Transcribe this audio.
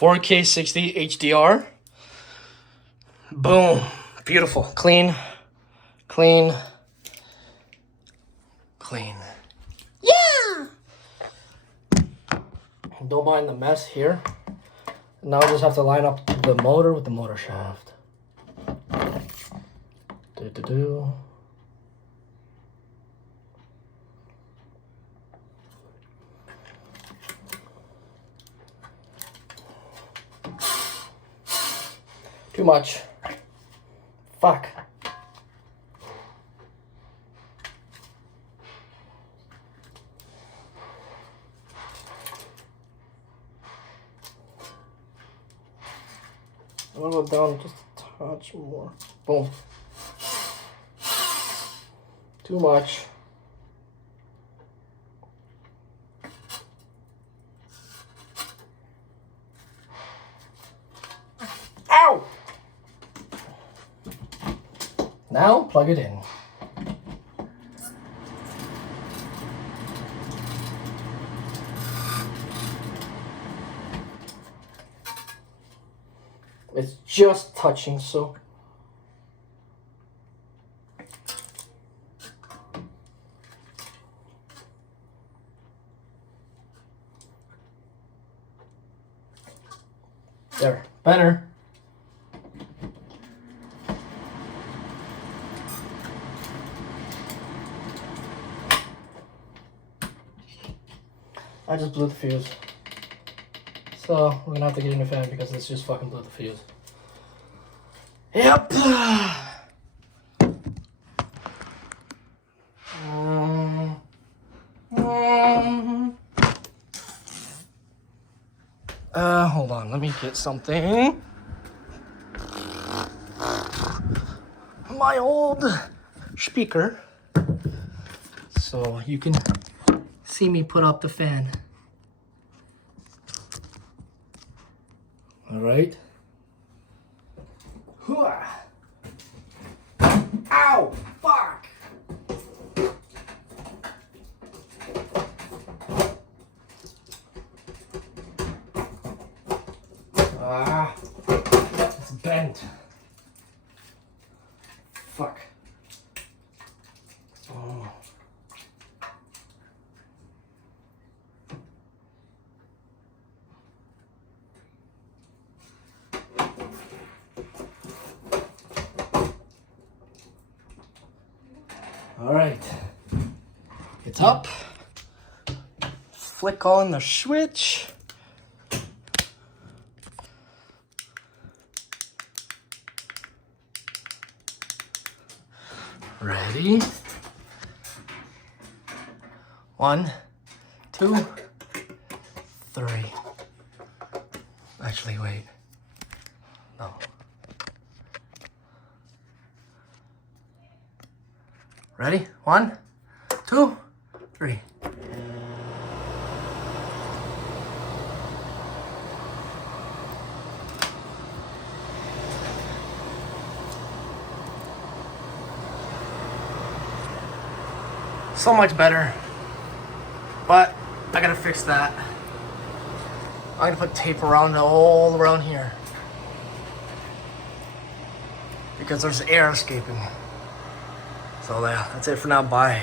4K 60 HDR. Boom. Beautiful. Clean. Clean. Clean. Yeah! Don't mind the mess here. Now I just have to line up the motor with the motor shaft. Do-do-do. Too much. Fuck. I'm gonna go down just a touch more. Boom. Too much. Ow! Now plug it in. It's just touching, so. There, better. I just blew the fuse. So we're gonna have to get a new fan because this just fucking blew the fuse. Yep. Hold on, let me get something. My old speaker. So you can see me put up the fan. All right. Ow! Fuck! It's bent. Fuck. Oh. All right, it's up. Flick on the switch. Ready? 1, 2, 3. Actually, wait. No. Ready? 1, 2, 3. So much better. But I gotta fix that. I'm gonna put tape around all around here. Because there's air escaping. So yeah, that's it for now. Bye.